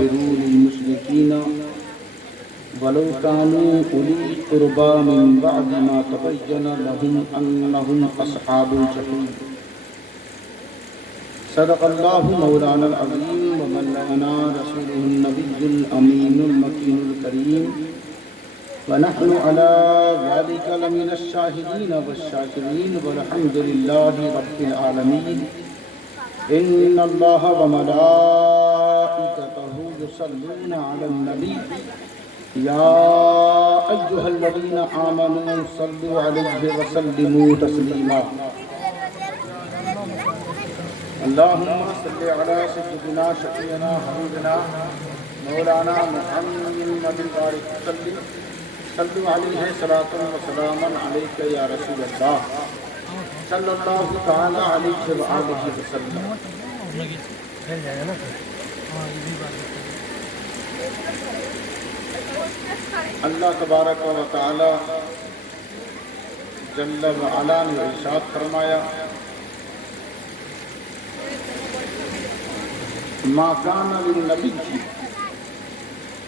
يستغفروا للمشركين ولو كانوا أولي قربى من بعد ما تبين لهم أنهم أصحاب الجحيم صدق الله مولانا العظيم وبلغنا رسوله النبي الأمين المكين الكريم ونحن على ذلك لمن الشاهدين والشاكرين والحمد لله رب العالمين إن الله وملائكته يصلون على النبي يا أيها الذين آمنوا صلوا عليه وسلموا تسليما اللهم صل على سيدنا شفيعنا حبيبنا مولانا محمد البارك وسلم صلوا عليه صلاة وسلاما عليك يا رسول الله صلى الله تعالى عليه وآله وسلم. اللہ تبارک و تعالی جل وعلا نے ارشاد فرمایا ما کان للنبی،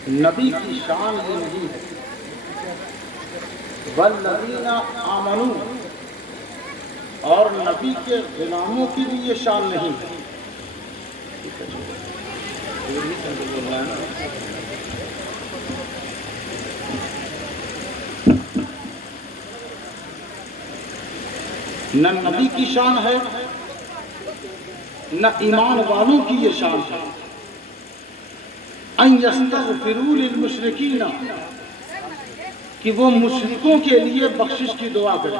نبی کی شان یہ نہیں ہے، والذین آمنوا، اور نبی کے غلاموں کی بھی یہ شان نہیں ہے. نہ نبی کی شان ہے نہ ایمان والوں کی یہ شان ہے. ان یستغفروا للمشرکین، کہ وہ مشرکوں کے لیے بخشش کی دعا کریں.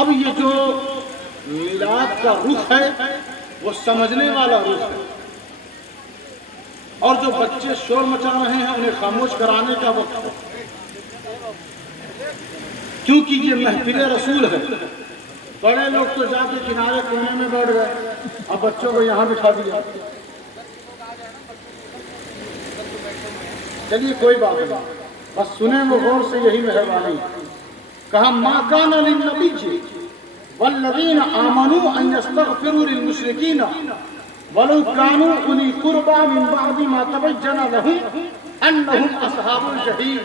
اب یہ جو میلاد کا رخ ہے وہ سمجھنے والا رخ ہے، اور جو بچے شور مچا رہے ہیں انہیں خاموش کرانے کا وقت ہے، کیونکہ یہ محفل رسول ہے. بڑے لوگ تو جا کے کنارے کونے میں بیٹھ گئے، اب بچوں کو یہاں بٹھا دیا. چلیے کوئی بات نہیں، بس سنیں وہ غور سے، یہی مہربانی. کہا ما کان للنبی والذین آمنوا ان یستغفروا للمشرکین ولو کانوا اولی قربی من بعد ما تبین لهم انہم اصحاب الجحیم.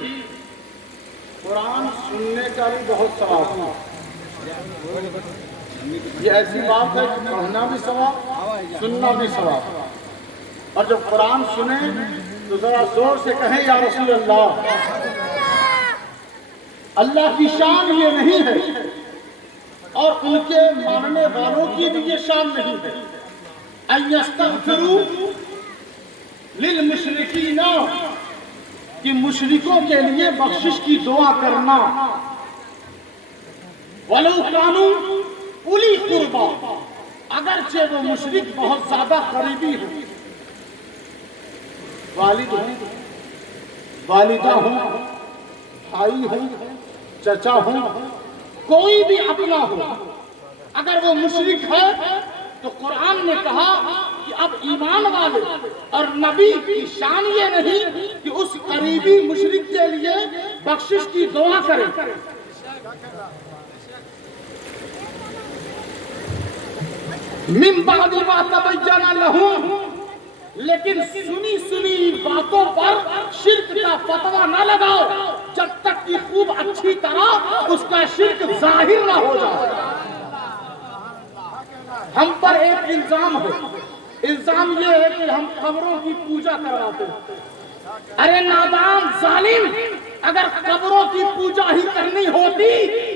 قرآن سننے کا بھی بہت ثواب ہے. یہ ایسی بات ہے کہ پڑھنا بھی ثواب، سننا بھی ثواب. اور جب قرآن سنیں تو ذرا زور سے کہیں یا رسول اللہ. اللہ کی شان یہ نہیں ہے اور ان کے ماننے والوں کی بھی یہ شان نہیں ہے. ان یستغفروا للمشرکین، کہ مشرکوں کے لیے بخشش کی دعا کرنا. وَلَوْ كَانُوا أُولِي قُرْبَى، اگرچہ وہ مشرک بہت زیادہ قریبی ہوں، والد ہوں، والدہ ہوں، بھائی ہوں، چچا ہوں، کوئی بھی اپنا ہو، اگر وہ مشرک ہے تو قرآن نے کہا کہ اب ایمان والے اور نبی کی شان یہ نہیں کہ اس قریبی مشرک کے لیے بخشش کی دعا کرے. من بعد ما تبین لہم، لیکن سنی سنی باتوں پر شرک کا فتویٰ نہ لگاؤ جب تک کہ خوب اچھی طرح اس کا شرک ظاہر نہ ہو جائے. ہم پر ایک الزام ہے، الزام یہ ہے کہ ہم قبروں کی پوجا کرواتے ہیں. ارے نادان ظالم، اگر قبروں کی پوجا ہی کرنی ہوتی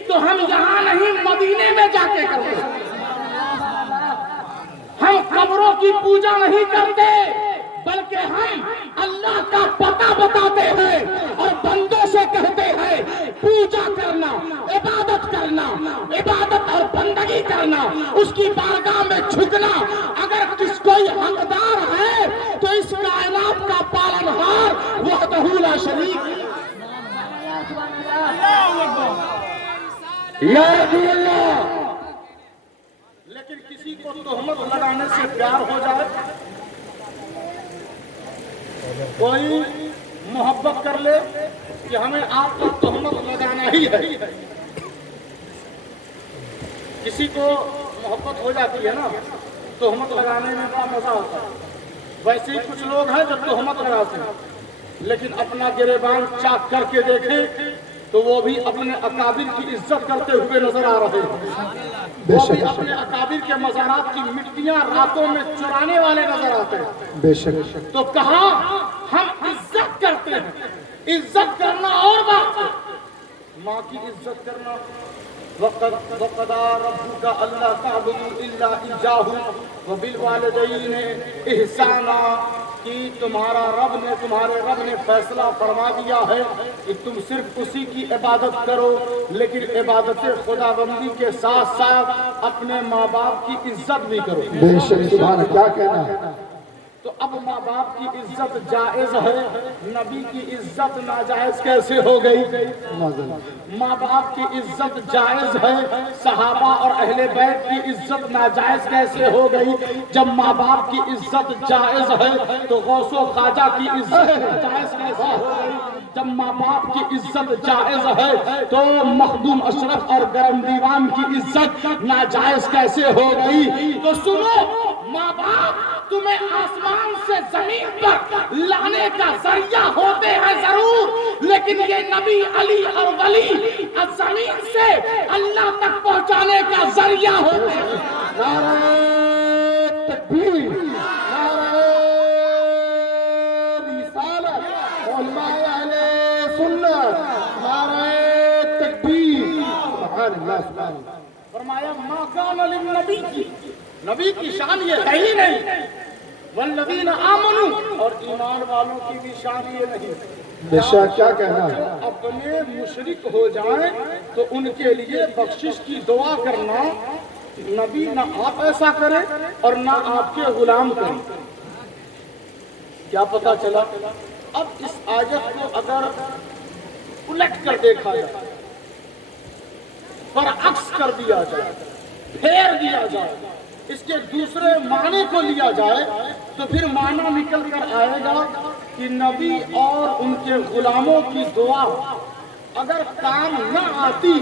تو ہم یہاں نہیں مدینے میں جا کے کرتے. ہم قبروں کی پوجا نہیں کرتے بلکہ ہم اللہ کا پتہ بتاتے ہیں اور بندوں سے کہتے ہیں پوجا کرنا، عبادت کرنا، عبادت اور بندگی کرنا، اس کی بارگاہ میں جھکنا. اگر کس کوئی حقدار ہے تو اس کائنات کا پالنہار وحدہ لا شریک یا رسول اللہ. لیکن کسی کو تہمت لگانے سے پیار ہو جائے، کوئی محبت کر لے کہ ہمیں آپ کو تہمت لگانا ہی ہے. کسی کو محبت ہو جاتی ہے نا تہمت لگانے میں بڑا مزہ ہوتا ہے. ویسے ہی کچھ لوگ ہیں جو تہمت لگاتے ہیں، لیکن اپنا گریبان چاک کر کے دیکھیں تو وہ بھی اپنے اکابر کی عزت کرتے ہوئے نظر آ رہے ہیں. وہ بھی اپنے اکابر کے مزارات کی مٹیاں راتوں میں چرانے والے نظر آتے ہیں. بے شک. تو کہا ہم عزت کرتے ہیں. عزت کرنا اور بات ہے، ماں کی عزت کرنا. وَقَضَىٰ رَبُّكَ أَلَّا تَعْبُدُوا إِلَّا إِيَّاهُ وَبِالْوَالِدَيْنِ إِحْسَانًا، کہ تمہارے رب نے فیصلہ فرما دیا ہے کہ تم صرف اسی کی عبادت کرو، لیکن عبادت خدا بندی کے ساتھ ساتھ اپنے ماں باپ کی عزت بھی کرو. بے شک. سبحان. کیا کہنا ہے. تو اب ماں باپ کی عزت جائز ہے، نبی کی عزت ناجائز کیسے ہو گئی؟ ماں باپ کی عزت جائز ہے، صحابہ اور اہل بیت کی عزت ناجائز کیسے ہو گئی؟ جب ماں باپ کی عزت جائز ہے تو غوث و خواجہ کی عزت جائز کیسے ہو گئی؟ جب ماں باپ کی عزت جائز ہے تو مخدوم اشرف اور گرم دیوان کی عزت ناجائز کیسے ہو گئی؟ تو سنو، ماں باپ تمہیں آسمان سے زمین پر لانے کا ذریعہ ہوتے ہیں ضرور، لیکن یہ نبی، علی اور ولی زمین سے اللہ تک پہنچانے کا ذریعہ ہوتے ہیں. نعرہ تکبیر، نعرہ رسالت، علماء اہل سنت، نعرہ تکبیر. سبحان اللہ. سبحان اللہ. فرمایا ما کان للنبی کی، نبی کی شان یہ ہے ہی نہیں، والذین آمنوا، اور ایمان والوں کی بھی شان یہ نہیں. بے شک. کیا کہنا ہے. اپنے مشرک ہو جائیں تو ان کے لیے بخشش کی دعا کرنا، نبی نہ آپ ایسا کریں اور نہ آپ کے غلام کریں. کیا پتا چلا؟ اب اس آیت کو اگر الٹ کر دیکھا جائے، برعکس کر دیا جائے، پھیر دیا جائے، اس کے دوسرے معنی کو لیا جائے، تو پھر معنی نکل کر آئے گا کہ نبی اور ان کے غلاموں کی دعا اگر کام نہ آتی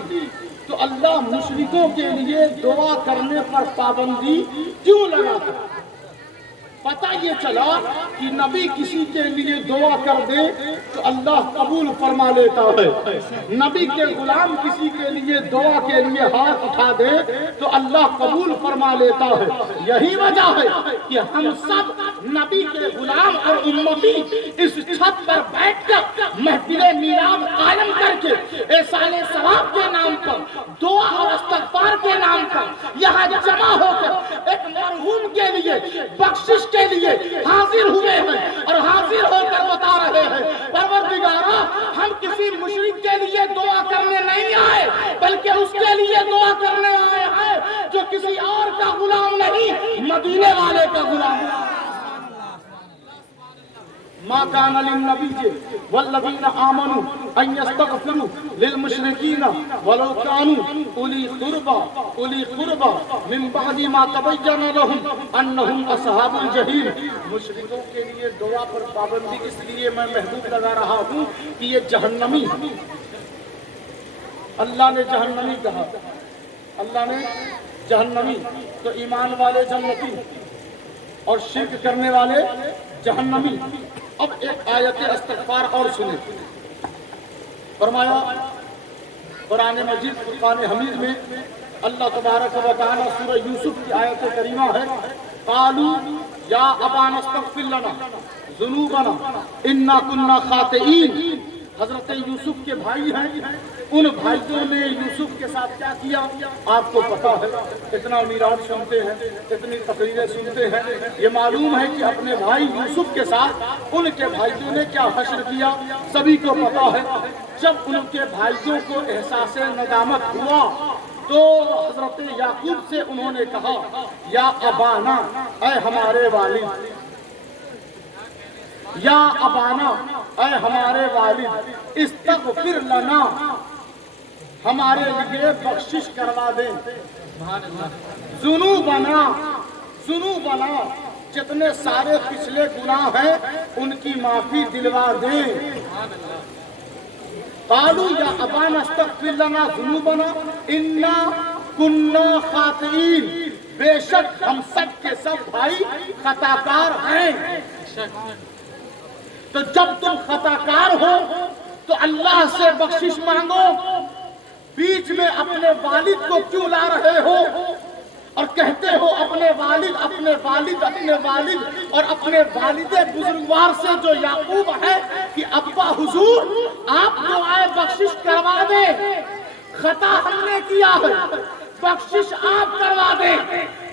تو اللہ مشرکوں کے لیے دعا کرنے پر پابندی کیوں لگاتا؟ پتہ یہ چلا کہ نبی کسی کے لیے دعا کر دے تو اللہ قبول فرما لیتا ہے، نبی کے غلام کسی کے لیے دعا کے لیے ہاتھ اٹھا دے تو اللہ قبول فرما لیتا ہے. یہی وجہ ہے کہ ہم سب نبی کے غلام اور امتی اس چھت پر بیٹھ کر محفل میلاد قائم کر کے احسان ثواب کے نام پر، دعا اور استغفار کے نام پر یہاں جمع ہو کر ایک مرحوم کے لیے بخشش کے لیے حاضر ہوئے ہیں اور حاضر ہو کر بتا رہے ہیں پروردگارا، ہم کسی مشرک کے لیے دعا کرنے نہیں آئے بلکہ اس کے لیے دعا کرنے آئے ہیں جو کسی اور کا غلام نہیں، مدینے والے کا غلام. ما كان للنبي والذين آمنوا أن يستغفروا للمشركين ولو كانوا أولي قربى من بعد ما تبين لهم أنهم أصحاب الجحيم. مشرکوں کے لیے دعا پر پابندی اس لیے میں محدود لگا رہا ہوں کہ یہ جہنمی، اللہ نے جہنمی کہا، اللہ نے جہنمی، تو ایمان والے جنتی اور شرک کرنے والے جہنمی. اب ایک آیت استغفار اور سنیں. فرمایا قرآن مجید فرقان حمید میں اللہ تبارک و تعالی سورہ یوسف کی آیت کریمہ ہے، قالوا یا ابانا استغفر لنا ذنوبنا انا كنا خاطئین. حضرت یوسف کے بھائی ہیں، ان بھائیوں نے یوسف کے ساتھ کیا کیا آپ کو پتا ہے. اتنا میراث سنتے ہیں، اتنی تقریریں سنتے ہیں، یہ معلوم ہے کہ اپنے بھائی یوسف کے ساتھ ان کے بھائیوں نے کیا حشر کیا سبھی کو پتا ہے. جب ان کے بھائیوں کو احساس ندامت ہوا تو حضرت یعقوب سے انہوں نے کہا یا ابانا، اے ہمارے والد، یا ابانا، اے ہمارے والد، استغفر لنا، ہمارے لیے بخشش کروا دیں، ذنوبنا، جتنے سارے پچھلے گناہ ہیں ان کی معافی دلوا دیں. قالوا یا ابانا استغفر لنا ذنوبنا انا كنا خاطئین. بے شک ہم سب کے سب بھائی خطاکار ہیں. تو جب تم خطاکار ہو تو اللہ سے بخشش مانگو. بیچ میں اپنے والد کو کیوں لا رہے ہو اور کہتے ہو اپنے والد اپنے والد اپنے والد اور اپنے والد بزرگوار سے جو یعقوب ہے کہ ابا حضور آپ دعائے بخشش کروا دیں. خطا ہم نے کیا ہے, بخشش آپ کروا دیں,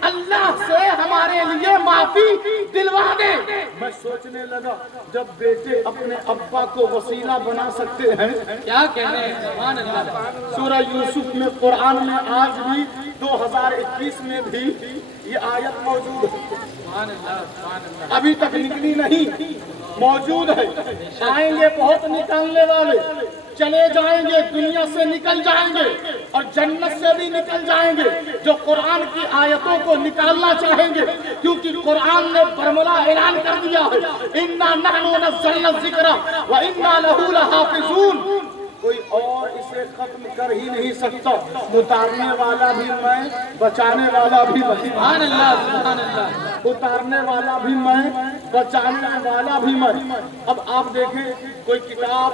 اللہ سے ہمارے لیے معافی دلوا دیں. میں سوچنے لگا جب بیٹے اپنے ابا کو وسیلہ بنا سکتے ہیں کیا کہہ رہے ہیں, سبحان اللہ. سورہ یوسف میں قرآن میں آج بھی 2021 میں بھی یہ آیت موجود ہے. سبحان اللہ, سبحان اللہ. ابھی تک نکلی نہیں, موجود ہے. آئیں گے بہت نکالنے والے, چلے جائیں گے, دنیا سے نکل جائیں گے اور جنت سے بھی نکل جائیں گے جو قرآن کی آیتوں کو نکالنا چاہیں گے, کیونکہ قرآن نے برملا اعلان کر دیا ہے اِنَّا نَحْنُ نَزَّلْنَا الذِّكْرَ وَإِنَّا لَهُ لَحَافِظُونَ. کوئی اور اسے ختم کر ہی نہیں سکتا. اتارنے والا بھی میں, بچانے والا بھی میں. سبحان اللہ, سبحان اللہ. اتارنے والا بھی میں, بچانے والا بھی میں. اب آپ دیکھیں کوئی کتاب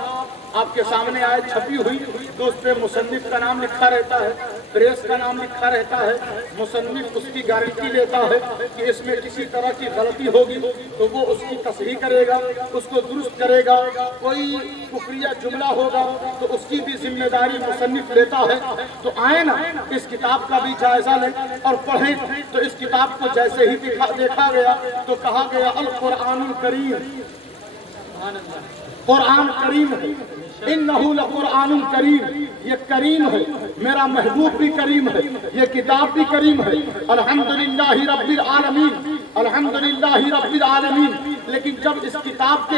آپ کے سامنے آئے چھپی ہوئی تو اس پہ مصنف کا نام لکھا رہتا ہے, پریس کا نام لکھا رہتا ہے. مصنف اس کی گارنٹی لیتا ہے کہ اس میں کسی طرح کی غلطی ہوگی تو وہ اس کی تصحیح کرے گا, اس کو درست کرے گا. کوئی کفریہ جملہ ہوگا تو اس کی بھی ذمہ داری مصنف لیتا ہے. تو آئے نا اس کتاب کا بھی جائزہ لیں اور پڑھیں. تو اس کتاب کو جیسے ہی دیکھا گیا تو کہا گیا القرآن الکریم, قرآن کریم ہے. انہو لقرآن کریم, یہ کریم ہے, میرا محبوب بھی کریم ہے, یہ کتاب بھی کریم ہے. الحمدللہ رب العالمین, الحمدللہ رب العالمین. لیکن جب اس کتاب کے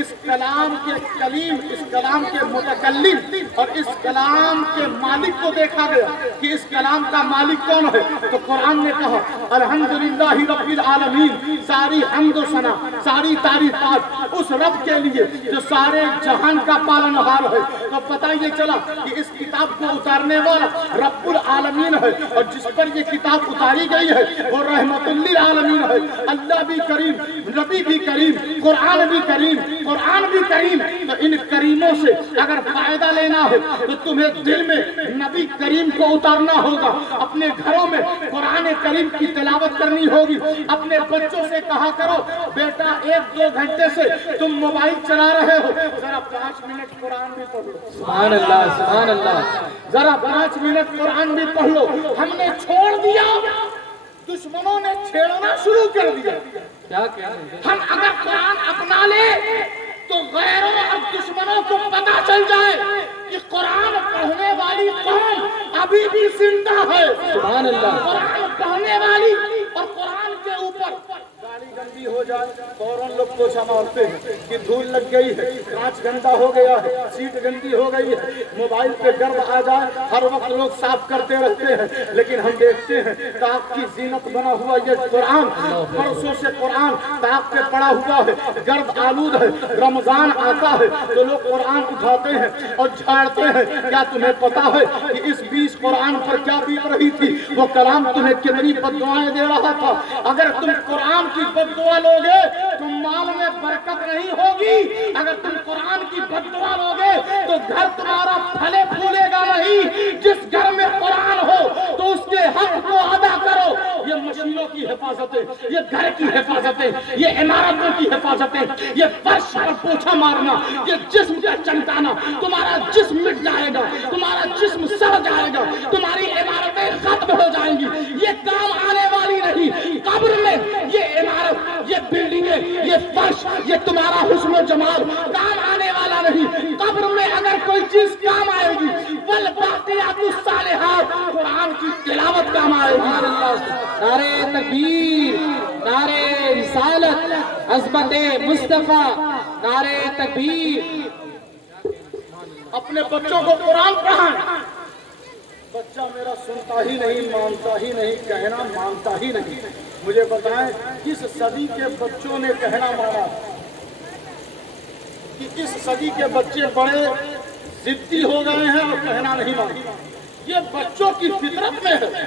اس کلام کے کلیم, اس کلام کے متکلم اور اس کلام کے مالک کو دیکھا گیا کہ اس کلام کا مالک کون ہے, تو قرآن نے کہا الحمدللہ رب العالمین, ساری حمد و ثنا, ساری تعریفات اس رب کے لیے جو سارے جہان کا پالنہار ہے. تو پتہ یہ چلا کہ اس کتاب کو اتارنے والا رب العالمین ہے اور جس پر یہ کتاب اتاری گئی ہے وہ رحمت للعالمین ہے. اللہ بھی کریم, نبی بھی کریم, قرآن بھی کریم, قرآن بھی کریم. تو ان کریموں سے اگر فائدہ لینا ہے تو تمہیں دل میں نبی کریم کو اتارنا ہوگا, اپنے گھروں میں قرآن کریم کی تلاوت کرنی ہوگی. اپنے بچوں سے کہا کرو بیٹا 1-2 گھنٹے سے تم موبائل چلا رہے ہو, ذرا 5 منٹ قرآن بھی پڑھ لو. سبحان اللہ, سبحان اللہ. ذرا 5 منٹ قرآن بھی پڑھ لو. ہم نے چھوڑ دیا, دشمنوں نے چھیڑنا شروع کر دیا. کیا کہہ رہے ہیں, ہم اگر قرآن اپنا لیں تو غیروں اور دشمنوں کو پتا چل جائے کہ قرآن پڑھنے والی قوم ابھی بھی زندہ ہے. سبحان اللہ. قرآن پڑھنے والی اور قرآن کے اوپر گاڑی گندی ہو جائے فوراً لوگ پوچھا مارتے ہیں کہ دھول لگ گئی ہے, کانچ گندا ہو گیا ہے, سیٹ گندی ہو گئی ہے. موبائل پہ گرد آ جائے ہر وقت لوگ صاف کرتے رہتے ہیں, لیکن ہم دیکھتے ہیں طاق کی زینت بنا ہوا یہ قرآن برسوں سے قرآن طاق پہ پڑا ہوا ہے, گرد آلود ہے. رمضان آتا ہے تو لوگ قرآن اٹھاتے ہیں اور جھاڑتے ہیں. کیا تمہیں پتا ہے کہ اس بیچ قرآن پر کیا بیت رہی تھی؟ وہ کلام تمہیں کتنی بد دعائیں دے رہا تھا. اگر تم قرآن کی بد دعا لوگے تو مال میں برکت نہیں ہوگی. اگر تم قرآن کی بد دعا لوگے تو گھر تمہارا پھلے پھولے گا نہیں. جس گھر میں قرآن ہو تو اس کے حق کو ادا کرو. یہ مشینوں کی حفاظتیں, یہ گھر کی حفاظتیں, یہ عمارتوں کی حفاظتیں, یہ فرش پر پوچھا مارنا, یہ جسم کا چمکانا, تمہارا جسم مٹ جائے گا, تمہارا جسم سڑ جائے گا, تمہاری عمارتیں ختم ہو جائیں گی. یہ کام آنے والی نہیں. قبر میں یہ عمارت, یہ بلڈنگیں, یہ فرش, یہ تمہارا حسن و جمال کام آنے والا نہیں. قبر میں اگر کوئی چیز کام آئے گی والباقیات الصالحات, قرآن کی تلاوت کام آئے گی. نعرے تکبیر, نعرے رسالت, عظمت مصطفیٰ, نعرے تکبیر. اپنے بچوں کو قرآن پڑھائیں. بچہ میرا سنتا ہی نہیں, مانتا ہی نہیں, کہنا مانتا ہی نہیں. مجھے بتائیں کس صدی کے بچوں نے کہنا مانا کہ اس صدی کے بچے بڑے ضدی ہو گئے ہیں اور کہنا نہیں مانتے. یہ بچوں کی فطرت میں ہے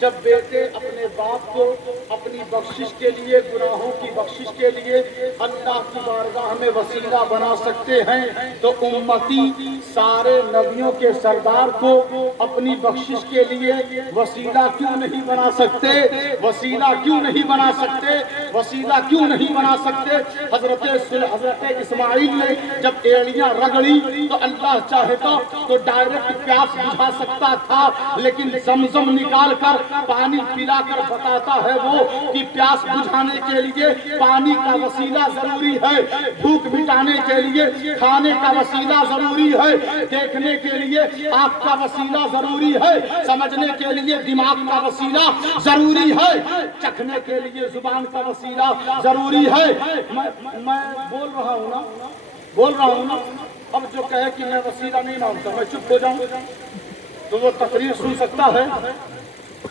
جب بیٹے اپنے باپ کو اپنی بخشش کے لیے، گناہوں کی بخشش کے لیے اللہ کی بارگاہ میں وسیلہ بنا سکتے ہیں، تو امتی سارے نبیوں کے سردار کو اپنی بخشش کے لیے وسیلہ کیوں نہیں بنا سکتے؟ وسیلہ کیوں نہیں بنا سکتے؟ وسیلہ کیوں نہیں بنا سکتے؟ حضرت اسماعیل نے جب ایڑیاں رگڑی تو اللہ چاہتا تو ڈائریکٹ پیاس بجھا سکتا تھا، لیکن زمزم نکال کر پانی پلا کر بتاتا ہے وہ کہ پیاس بجھانے کے لیے پانی کا وسیلہ ضروری ہے، بھوک مٹانے کے لیے کھانے کا وسیلہ ضروری ہے، دیکھنے کے لیے آنکھ کا وسیلہ ضروری ہے، سمجھنے کے لیے دماغ کا وسیلہ ضروری ہے، چکھنے کے لیے زبان کا وسیلہ ضروری ہے۔ میں بول رہا ہوں نا، اب جو کہے کہ میں وسیلہ نہیں مانتا میں چپ ہو جاؤں تو وہ تقریر سن سکتا ہے؟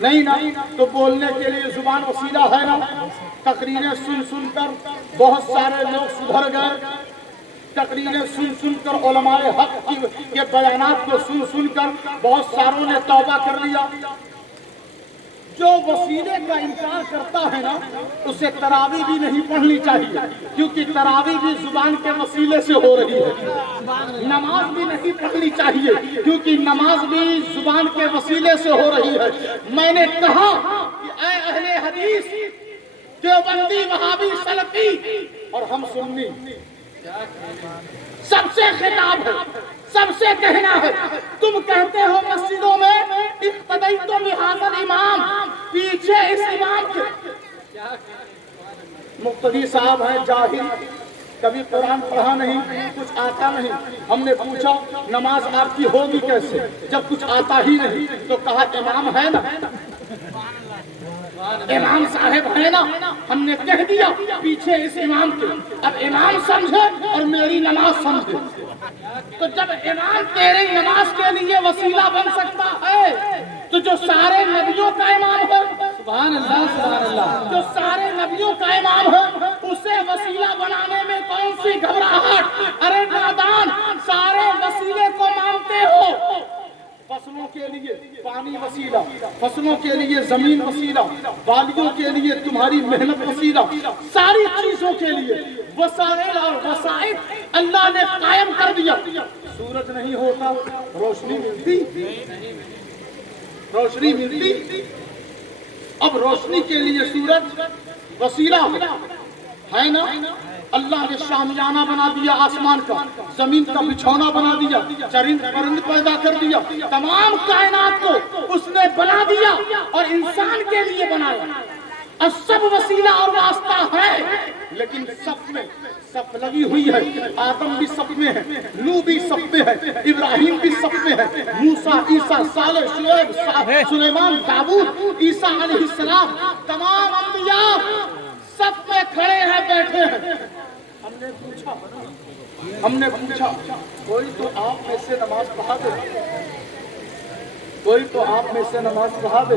نہیں، تو بولنے کے لیے زبان وسیلہ ہے نا۔ تقریریں سن کر بہت سارے لوگ سدھر گئے، تقریریں سن کر علماء حق کے بیانات کو سن کر بہت ساروں نے توبہ کر لیا۔ جو وسیلے کا انکار کرتا ہے نا، اسے تراویح بھی نہیں پڑھنی چاہیے، کیونکہ تراویح بھی زبان کے وسیلے سے ہو رہی ہے۔ نماز بھی نہیں پڑھنی چاہیے، کیونکہ نماز بھی زبان کے وسیلے سے ہو رہی ہے۔ میں نے کہا کہ اے اہل حدیث، دیوبندی، وہابی، سلفی اور ہم سنی، سب سے خطاب ہے، سب سے کہنا ہے۔ تم کہتے ہو مسجدوں میں اقتدیت بہذا الامام، پیچھے اس امام کے مقتدی صاحب ہیں جاہل، کبھی قرآن پڑھا نہیں، کچھ آتا نہیں۔ ہم نے پوچھا نماز آپ کی ہوگی کیسے جب کچھ آتا ہی نہیں؟ تو کہا امام ہے نا، امام صاحب ہے نا۔ ہم نے کہہ دیا پیچھے اس امام کے، اب امام سمجھے اور میری نماز سمجھے۔ تو جب امام تیری نماز کے لیے وسیلہ بن سکتا ہے تو جو سارے نبیوں کا امام ہے، سبحان اللہ سبحان اللہ، جو سارے نبیوں کا امام ہے، اسے وسیلہ بنانے میں کون سی گھبراہٹ؟ ارے نادان، سارے وسیلے کو مانتے ہو۔ فصلوں کے لیے پانی وسیلہ، فصلوں کے لیے زمین وسیلہ، والیوں کے لیے تمہاری محنت وسیلہ، ساری چیزوں کے لیے وسائل اور وسائل اللہ نے قائم کر دیا۔ سورج نہیں ہوتا روشنی ملتی، روشنی ملتی۔ اب روشنی کے لیے سورج وسیلہ ہے نا۔ اللہ نے شامیانہ بنا دیا آسمان کا، زمین کا بچھونا بنا دیا، چرند پرند پیدا کر دیا، تمام کائنات کو اس نے بنا دیا اور انسان کے لیے بنایا۔ اور سب وسیلہ اور واسطہ ہے، لیکن سب میں سب لگی ہوئی ہے۔ آدم بھی سب میں ہے، نوح بھی سب میں ہے، ابراہیم بھی سب میں ہے، موسیٰ، عیسیٰ، صالح، شعیب، سلیمان، داؤد، عیسیٰ علیہ السلام، تمام انبیاء سب میں کھڑے ہیں، بیٹھے ہیں۔ ہم نے پوچھا کوئی تو آپ میں سے نماز پڑھا دے، کوئی تو آپ میں سے نماز پڑھا دے۔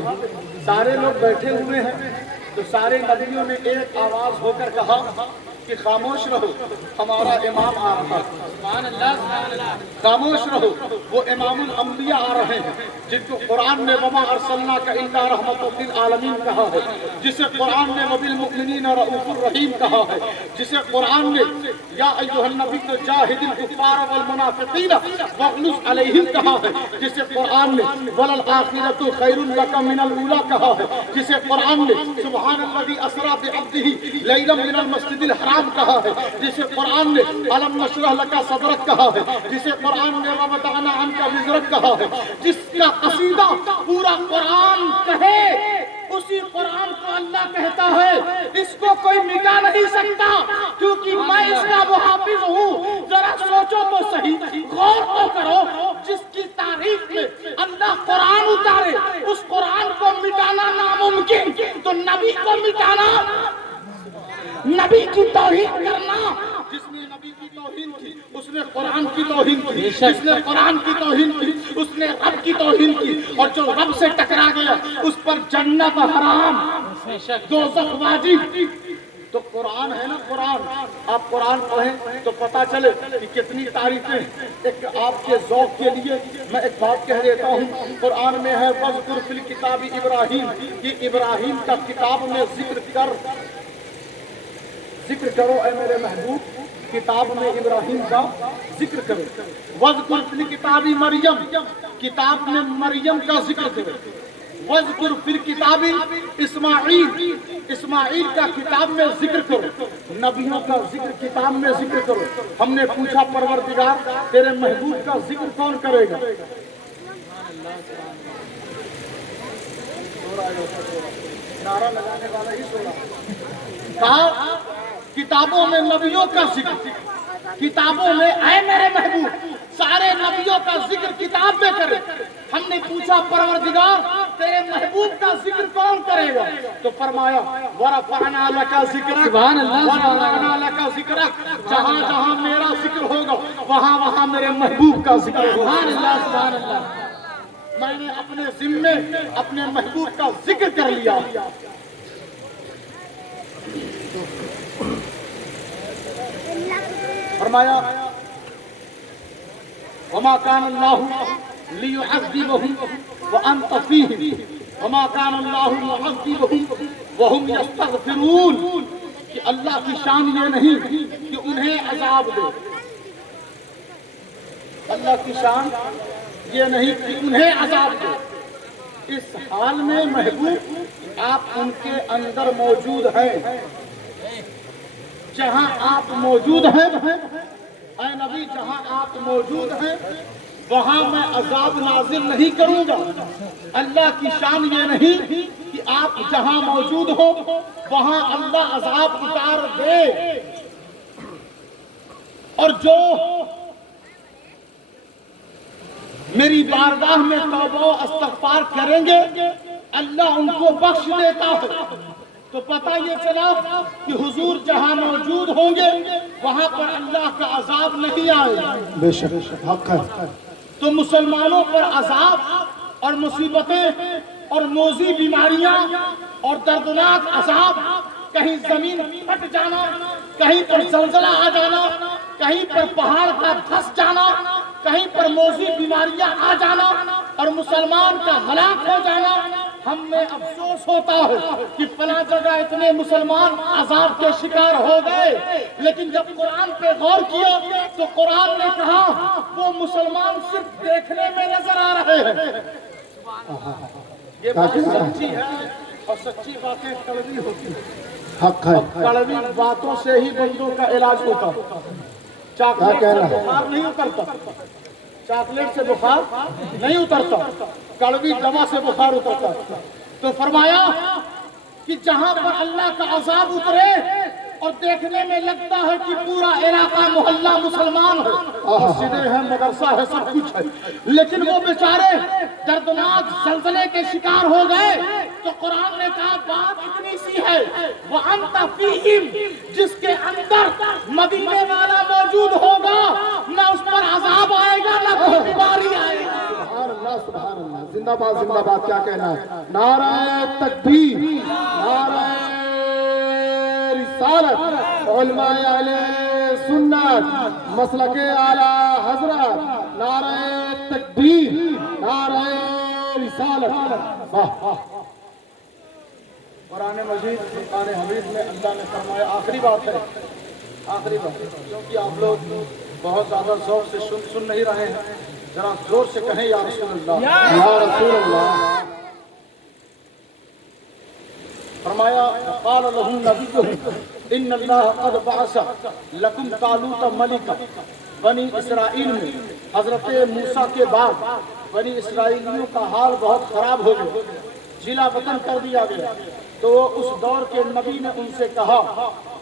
سارے لوگ بیٹھے ہوئے ہیں تو سارے نبیوں نے ایک آواز ہو کر کہا کہ خاموش رہو، ہمارا امام آ رہا ہے۔ سبحان اللہ سبحان اللہ، خاموش رہو، وہ امام الانبیاء آ رہے ہیں جن کو قرآن نے وما ارسلناک الا رحمۃ للعالمین کہا ہے، جسے قرآن نے وبالمؤمنین رؤوف الرحیم کہا ہے، جسے قرآن نے یا ایھا النبی جاہد الکفار والمنافقین واغلظ علیہم کہا ہے، جسے قرآن نے وللآخرۃ خیر لک من الاولی کہا ہے، جسے قرآن نے سبحان الذی اسری بعبدہ لیلا من المسجد الحرام کہا ہے، جسے قرآن نے الم نشرح لک صدرک کہا ہے، جسے قرآن نے ووضعنا عنک وزرک کہا ہے۔ جس کا قصیدہ پورا قرآن کہے اسی قرآن کو اللہ کہتا ہے، اس کو کوئی مٹا نہیں سکتا، کیونکہ میں اس کا محافظ ہوں۔ ذرا سوچو تو صحیح، غور تو کرو، جس کی تاریخ میں اللہ قرآن اتارے اس قرآن کو مٹانا ناممکن، تو نبی کو مٹانا، نبی کی توہین کرنا، جس نے نبی کی توہین کی اس نے قرآن کی توہین کی، جس نے قرآن کی توہین کی اس نے رب کی توہین کی، اور جو رب سے ٹکرا گیا اس پر جنت حرام، دوزخ واجب۔ تو قرآن ہے نا قرآن، آپ قرآن پڑھیں تو پتا چلے کہ کتنی تعریفیں ہیں۔ ایک آپ کے ذوق کے لیے میں ایک بات کہہ دیتا ہوں، قرآن میں ہے وَاذْكُرْ فِي الْكِتَابِ ابراہیم، کہ ابراہیم کا کتاب میں ذکر کرو اے میرے محبوب، کتاب میں ابراہیم کا ذکر کرو۔ وَاذْكُرْ فِي الْكِتَابِ مریم، کتاب میں مریم کا ذکر کرو۔ وَاذْكُرْ فِي الْكِتَابِ اسماعیل، اسماعیل کا کتاب میں ذکر کرو۔ نبیوں کا ذکر کتاب میں ذکر کرو۔ ہم نے پوچھا پروردگار تیرے محبوب کا ذکر کون کرے گا؟ نعرہ لگانے والا ہی سو رہا۔ کہا کتابوں میں نبیوں کا ذکر، کتابوں میں اے میرے محبوب سارے نبیوں کا ذکر کتاب میں کرے۔ ہم نے پوچھا پروردگار تیرے محبوب کا ذکر کون کرے گا؟ تو فرمایا وَرَفَعْنَا لَكَ ذِكْرَكَ، سبحان اللہ، وَرَفَعْنَا لَكَ ذِكْرَكَ، جہاں جہاں میرا ذکر ہوگا وہاں وہاں میرے محبوب کا ذکر ہوگا۔ سبحان اللہ، سبحان اللہ۔ میں نے اپنے ذمے اپنے محبوب کا ذکر کر لیا۔ فرمایا وما كان الله ليعذبهم وانت فيهم وما كان الله معذبهم وهم يستغفرون، کہ اللہ کی شان یہ نہیں کہ انہیں عذاب دے، اللہ کی شان یہ نہیں کہ انہیں عذاب دے۔ اس حال میں محبوب آپ ان کے اندر موجود ہیں، جہاں آپ موجود ہیں اے نبی، جہاں آپ موجود ہیں وہاں میں عذاب نازل نہیں کروں گا۔ اللہ کی شان یہ نہیں کہ آپ جہاں موجود ہو وہاں اللہ عذاب اتار دے، اور جو میری بارگاہ میں توبہ و استغفار کریں گے اللہ ان کو بخش دیتا ہے۔ تو پتہ یہ چلا کہ حضور جہاں موجود ہوں گے وہاں پر اللہ کا عذاب نہیں آئے گا۔ بے شک حق ہے۔ تو مسلمانوں پر عذاب اور مصیبتیں اور موذی بیماریاں اور دردناک عذاب، کہیں زمین پھٹ جانا، کہیں پر زلزلہ آ جانا، کہیں پر پہاڑ کا دھس جانا، کہیں پر موذی بیماریاں آ جانا اور مسلمان کا ہلاک ہو جانا، ہم میں افسوس ہوتا ہے کہ فلاں جگہ اتنے مسلمان عذاب کے شکار ہو گئے، لیکن جب قرآن پہ غور کیا تو قرآن نے کہا وہ مسلمان صرف دیکھنے میں نظر آ رہے ہیں۔ یہ بات سچی ہے اور سچی باتیں کڑوی ہوتی ہیں، حق ہے۔ کڑوی باتوں سے ہی بندوں کا علاج ہوتا، چاکلیٹ سے بخار نہیں اترتا، چاکلیٹ سے بخار نہیں اترتا، کڑوی دوا سے بخار اترتا۔ تو فرمایا کہ جہاں پر اللہ کا عذاب اترے اور دیکھنے میں لگتا ہے کہ پورا علاقہ محلہ مسلمان ہے، مسجدیں ہیں، مدرسہ ہے، سب کچھ ہے، لیکن وہ بیچارے دردناک زلزلے کے شکار ہو گئے، تو قرآن نے کہا بات اتنی سی ہے وَأَنْتَ فِيهِمْ، جس کے اندر مدینے والا موجود ہوگا نہ اس پر عذاب آئے گا نہ کوئی بیماری آئے گا۔ سبحان اللہ، سبحان اللہ، زندہ باد زندہ باد، کیا کہنا ہے؟ نعرہ تکبیر، نعرہ رسالت، علماء اہل سنت، مسلک اعلی حضرت، نعرہ تکبیر، نعرہ رسالت۔ واہ! قرآن مجید فرقان حمید میں اللہ نے فرمایا آخری بات ہے، آخری بات، کیونکہ آپ لوگ بہت زیادہ ذوق سے سن نہیں رہے ہیں، ذرا زور سے کہیں یا رسول اللہ، یا رسول اللہ۔ فرمایا قال لهم نبيهم ان اللہ قد بعث لکم طالوت ملکا۔ بنی اسرائیل میں حضرت موسیٰ کے بعد بنی اسرائیلیوں کا حال بہت خراب ہو گیا، جلا وطن کر دیا گیا، تو اس دور کے نبی نے ان سے کہا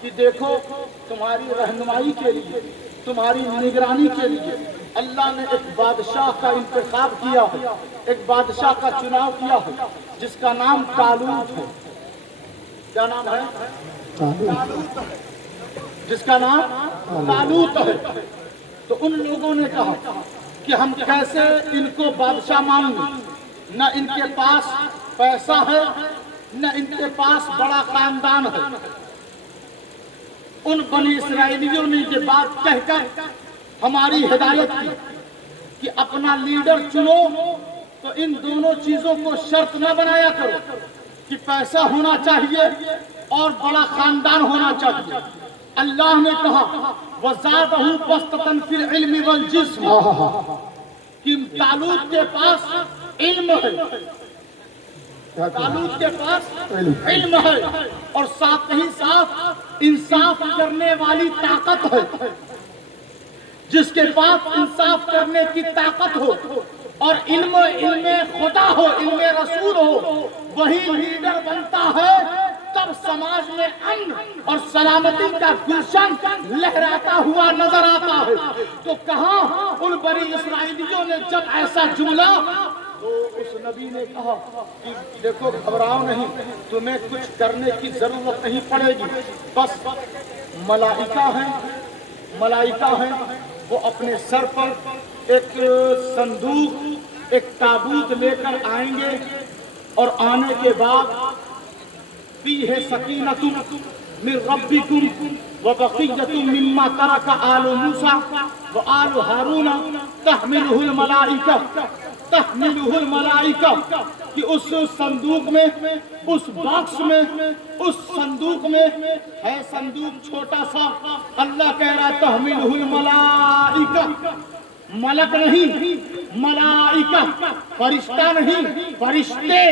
کہ دیکھو تمہاری رہنمائی کے لیے، تمہاری نگرانی کے لیے اللہ نے ایک بادشاہ کا انتخاب کیا ہے، ایک بادشاہ کا چناؤ کیا ہے جس کا نام طالوت ہے۔ کیا نام ہے؟ طالوت ہے، جس کا نام طالوت ہے۔ تو ان لوگوں نے کہا کہ ہم کیسے ان کو بادشاہ مانیں، نہ ان کے پاس پیسہ ہے نہ ان کے پاس بڑا خاندان ہے، ان بنی اسرائیلیوں نے یہ بات کہہ کر ہماری ہدایت کی کہ اپنا لیڈر چنو تو ان دونوں چیزوں کو شرط نہ بنایا کرو کہ پیسہ ہونا چاہیے اور بڑا خاندان ہونا چاہیے. اللہ نے کہا وَزَادَهُ بَسْطَةً فِي الْعِلْمِ وَالْجِسْمِ کہ طالوت کے پاس علم ہے، طالوت کے پاس علم ہے اور ساتھ ہی ساتھ انصاف کرنے والی طاقت ہے. جس کے پاس انصاف کرنے کی طاقت ہو اور علم خدا ہو، علم رسول ہو، وہی لیڈر بنتا ہے. تب سماج میں امن اور سلامتی کا گلشن لہراتا ہوا نظر آتا ہے. تو کہاں ان بنی اسرائیلیوں نے جب ایسا جملہ تو اس نبی نے کہا کہ دیکھو گھبراؤ نہیں، تمہیں کچھ کرنے کی ضرورت نہیں پڑے گی، بس ملائکہ ہیں وہ اپنے سر پر ایک صندوق، ایک تابوت لے کر آئیں گے اور آنے کے بعد فیہ سکینۃ من ربکم وبقیۃ مما ترک آل موسیٰ وآل ہارون تحملہ الملائکہ کہ اس صندوق میں، اس باکس میں، اس صندوق میں ہے صندوق چھوٹا سا. اللہ کہہ رہا ہے تحملہ الملائکہ، ملک نہیں، ملائکہ، فرشتہ نہیں، فرشتے.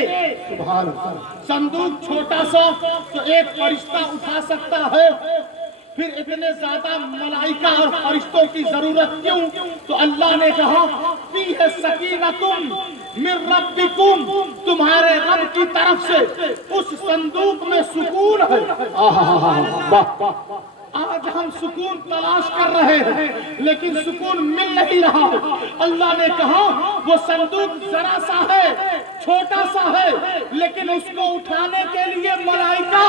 سبحان اللہ. صندوق چھوٹا سا تو ایک فرشتہ اٹھا سکتا ہے، پھر اتنے زیادہ ملائکہ اور فرشتوں کی ضرورت کیوں؟ تو اللہ نے کہا فیہ سکینۃ من ربکم، تمہارے رب کی طرف سے اس صندوق میں سکون ہے. آج ہم سکون تلاش کر رہے ہیں لیکن سکون مل نہیں رہا. اللہ نے کہا وہ صندوق ذرا سا ہے، چھوٹا سا ہے، لیکن اس کو اٹھانے کے لیے ملائکہ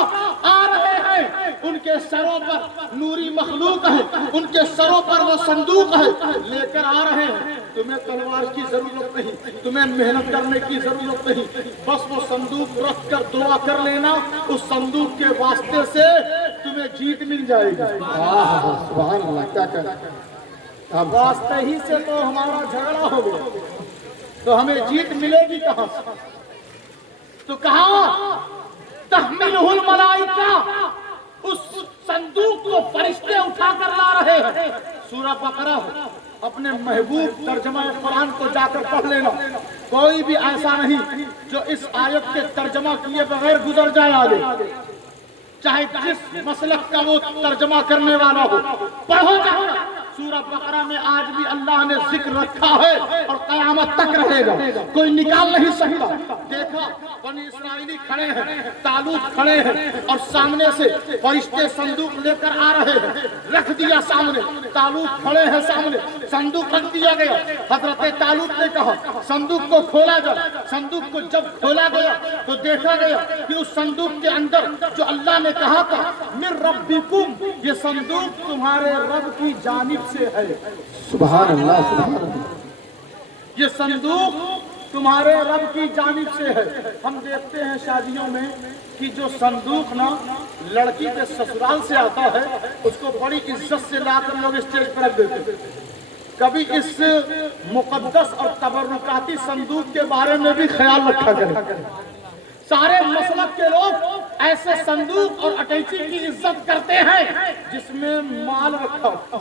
آ رہے ہیں. ان کے سروں پر نوری مخلوق ہے، ان کے سروں پر وہ صندوق ہے، لے کر آ رہے ہیں. تمہیں تلوار کی ضرورت نہیں، تمہیں محنت کرنے کی ضرورت نہیں، بس وہ صندوق رکھ کر دعا کر لینا، اس صندوق کے واسطے سے تمہیں جیت مل جائے گی. سبحان اللہ. کیا کہنا واسطے ہی سے تو ہمارا جھگڑا ہو گیا، تو ہمیں جیت ملے گی کہاں سے؟ تو کہا تحملہ الملائکہ، اس صندوق کو فرشتے اٹھا کر لا رہے ہیں. سورہ بقرہ اپنے محبوب ترجمہ قرآن کو جا کر پڑھ لینا. کوئی بھی ایسا نہیں جو اس آیت کے ترجمہ کیے بغیر گزر جائے آگے، چاہے جس مسلک کا وہ ترجمہ کرنے والا ہو. پڑھو جہاں سورہ بقرہ میں آج بھی اللہ نے ذکر رکھا ہے اور قیامت تک رہے گا، کوئی نکال نہیں سکتا. دیکھا بنی اسرائیلی کھڑے ہیں، طالوت کھڑے ہیں اور سامنے سے فرشتے صندوق لے کر آ رہے ہیں. رکھ دیا سامنے، طالوت کھڑے ہیں سامنے، صندوق رکھ دیا گیا. حضرت طالوت نے کہا صندوق کو کھولا جائے. صندوق کو جب کھولا گیا تو دیکھا گیا کہ اس صندوق کے اندر جو اللہ نے کہا تھا من ربکم، یہ صندوق تمہارے رب کی جانب سے ہے. سبحان اللہ. سبحان اللہ. یہ صندوق تمہارے رب کی جانب سے ہے. ہم دیکھتے ہیں شادیوں میں کہ جو صندوق نا لڑکی کے سسرال سے آتا ہے اس کو بڑی عزت سے لا کر لوگ اسٹیج پر رکھ دیتے ہیں. کبھی اس مقدس اور تبرکاتی صندوق کے بارے میں بھی خیال رکھا کریں. سارے مسلک کے لوگ ایسے صندوق اور اٹیچی کی عزت کرتے ہیں جس میں مال رکھا ہو،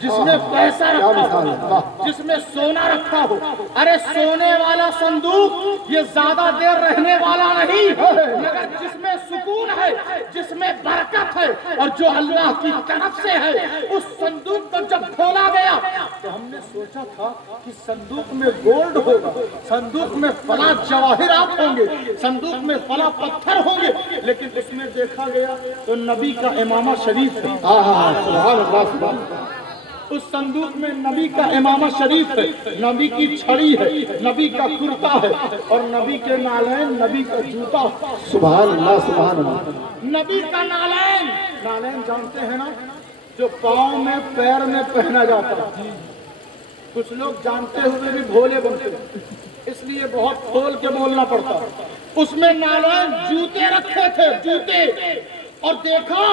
جس میں پیسہ رکھا ہو، جس میں سونا رکھا ہو. ارے سونے والا صندوق یہ زیادہ دیر رہنے والا نہیں، مگر جس میں سکون ہے، جس میں برکت ہے اور جو اللہ کی طرف سے ہے. اس صندوق کو جب کھولا گیا تو ہم نے سوچا تھا کہ صندوق میں گولڈ ہوگا، صندوق میں فلاں جواہرات ہوں گے، صندوق میں فلاں پتھر ہوں گے، لیکن اس میں دیکھا گیا تو نبی کا امامہ شریف ہے. سبحان اللہ. سبحان اللہ. اس صندوق میں نبی کا امامہ شریف ہے، نبی کی چھڑی ہے، نبی کا کرتا ہے اور نبی کے نالین، نبی کا جوتا. سبحان اللہ. سبحان اللہ. نبی کا نالین. نالین جانتے ہیں نا جو پاؤں میں پیر میں پہنا جاتا ہے. کچھ لوگ جانتے ہوئے بھی بھولے بنتے ہیں، اس لیے بہت کھول کے بولنا پڑتا ہے. اس میں نالین جوتے رکھے تھے، جوتے. اور دیکھا